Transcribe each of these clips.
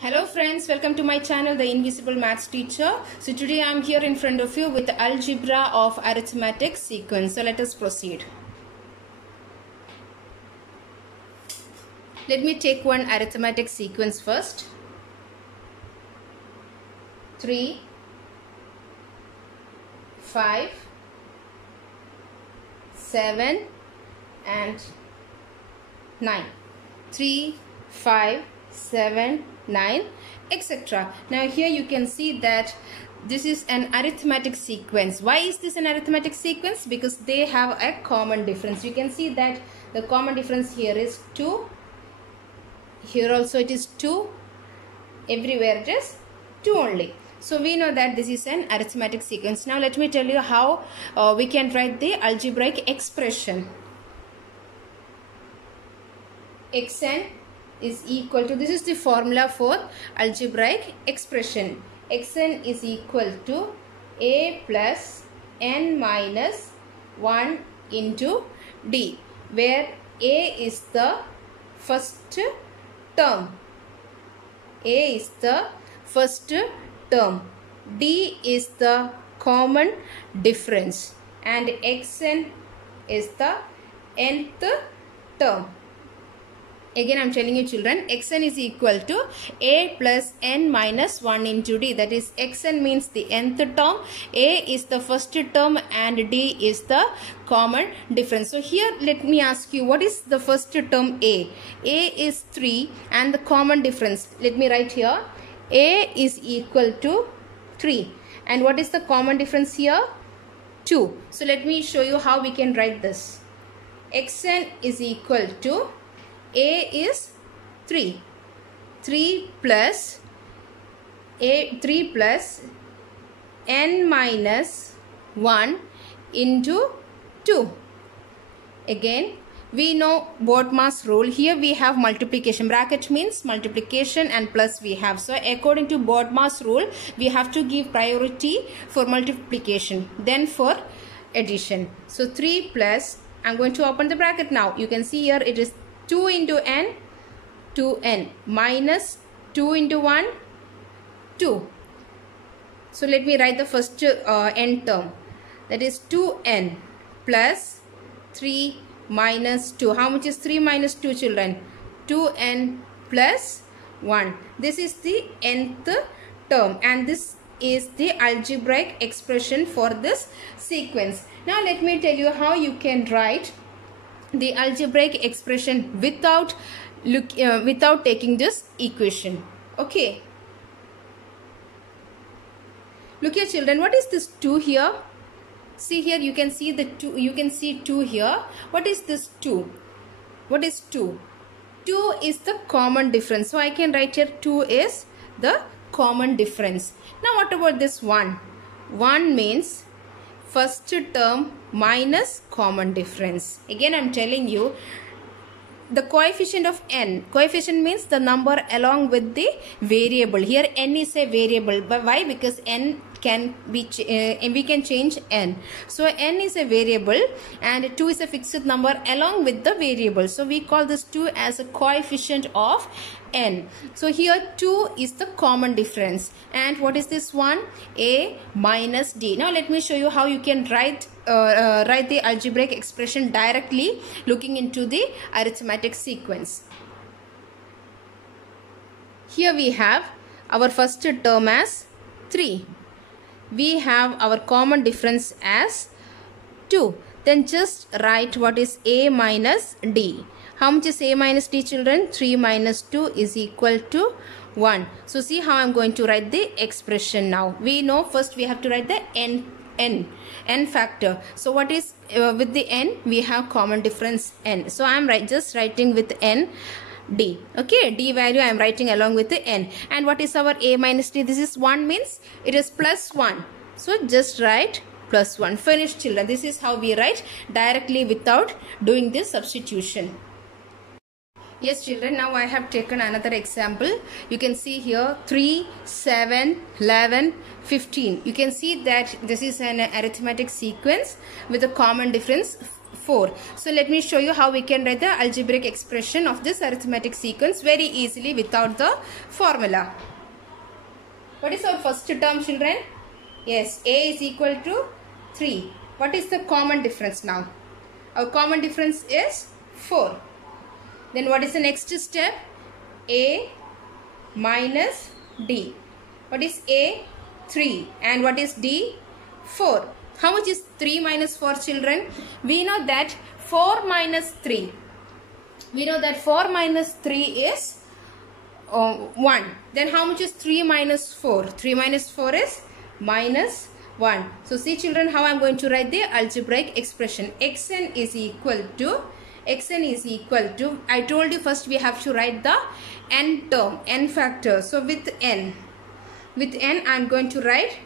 Hello friends, welcome to my channel, The Invisible Maths Teacher. So today I am here in front of you with the algebra of arithmetic sequence. So let us proceed. Let me take one arithmetic sequence first. 3, 5, 7 and 9. 3, 5, 7, 9, etc. Now here you can see that this is an arithmetic sequence. Why is this an arithmetic sequence? Because they have a common difference. You can see that the common difference here is 2. Here also it is 2. Everywhere it is 2 only. So we know that this is an arithmetic sequence. Now let me tell you how we can write the algebraic expression. Xn is equal to, this is the formula for algebraic expression. Xn is equal to a plus n minus 1 into d, where a is the first term, a is the first term, d is the common difference, and xn is the nth term. Again I am telling you children, xn is equal to a plus n minus 1 into d. That is, xn means the nth term, a is the first term, and d is the common difference. So here let me ask you, what is the first term a? A is 3 and the common difference, let me write here, a is equal to 3. And what is the common difference here? 2. So let me show you how we can write this. Xn is equal to, a is 3. 3 plus n minus 1 into 2. Again, we know BODMAS rule. Here we have multiplication. Bracket means multiplication and plus we have. So according to BODMAS rule, we have to give priority for multiplication, then for addition. So 3 plus, I'm going to open the bracket now. You can see here it is 2 into n, 2n, minus 2 into 1, 2. So let me write the first n term. That is 2n plus 3 minus 2. How much is 3 minus 2 children? 2n plus 1. This is the nth term and this is the algebraic expression for this sequence. Now let me tell you how you can write the algebraic expression without taking this equation. Okay, look here children, what is this 2 here? See here, you can see the 2, you can see 2 here. What is this 2? What is 2? 2 is the common difference, so I can write here 2 is the common difference. Now what about this 1? 1 means first term minus common difference. Again I am telling you, the coefficient of n, coefficient means the number along with the variable. Here n is a variable, but why? Because n can be we can change n. So n is a variable and 2 is a fixed number along with the variable. So we call this 2 as a coefficient of n. So here 2 is the common difference. And what is this one? A minus d. Now let me show you how you can write the algebraic expression directly looking into the arithmetic sequence. Here we have our first term as 3. We have our common difference as 2. Then just write what is a minus d. How much is a minus d children? 3 minus 2 is equal to 1. So see how I am going to write the expression now. We know first we have to write the n factor. So what is with the n? We have common difference n. So I am just writing with n d. Okay, d value I am writing along with the n. And what is our a minus d? This is 1 means it is plus 1. So just write plus 1. Finish children. This is how we write directly without doing this substitution. Yes children, now I have taken another example. You can see here 3, 7, 11, 15. You can see that this is an arithmetic sequence with a common difference 4. So let me show you how we can write the algebraic expression of this arithmetic sequence very easily without the formula. What is our first term, children? Yes, A is equal to 3. What is the common difference now? Our common difference is 4. Then what is the next step? A minus D. What is A? 3. And what is D? 4. How much is 3 minus 4, children? We know that 4 minus 3. We know that 4 minus 3 is 1. Then how much is 3 minus 4? 3 minus 4 is minus 1. So see, children, how I am going to write the algebraic expression. Xn is equal to, I told you first we have to write the n term, n factor. So with n I am going to write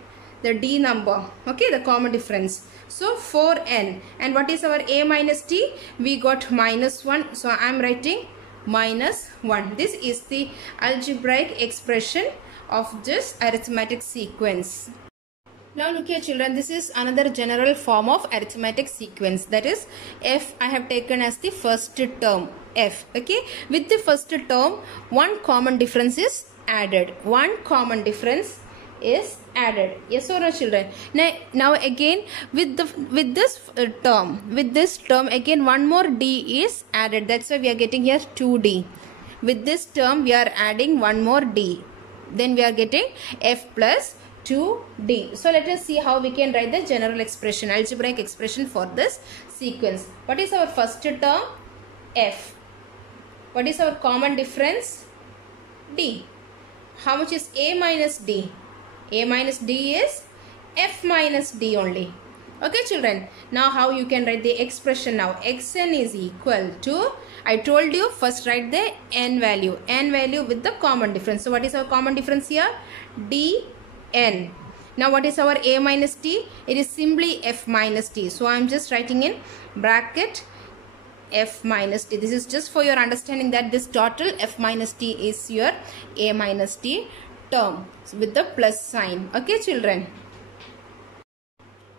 the D number, okay, the common difference. So 4n, and what is our A minus D? We got minus 1, so I am writing minus 1. This is the algebraic expression of this arithmetic sequence. Now look here, children, this is another general form of arithmetic sequence, that is f I have taken as the first term, f, okay. With the first term, one common difference is added. Yes or no, children? Now again with this term again one more D is added. That's why we are getting here 2D. With this term we are adding one more D. Then we are getting f plus 2D. So let us see how we can write the general expression, algebraic expression for this sequence. What is our first term? F. What is our common difference? D. How much is A minus D? A minus D is F minus D only. Okay, children. Now how you can write the expression now? Xn is equal to, I told you first write the n value with the common difference. So what is our common difference here? Dn. Now what is our A minus D? It is simply F minus D. So I am just writing in bracket F minus D. This is just for your understanding that this total F minus D is your A minus D term, so with the plus sign. Okay, children.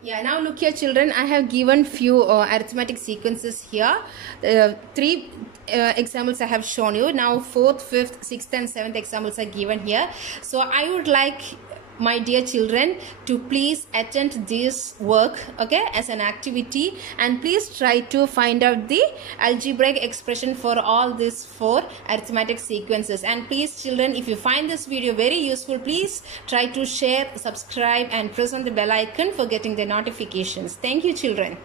Yeah, now look here, children, I have given few arithmetic sequences here. 3 examples I have shown you. Now 4th, 5th, 6th and 7th examples are given here. So I would like my dear children to please attend this work, okay, as an activity, and please try to find out the algebraic expression for all these 4 arithmetic sequences. And please, children, if you find this video very useful, please try to share, subscribe and press on the bell icon for getting the notifications. Thank you, children.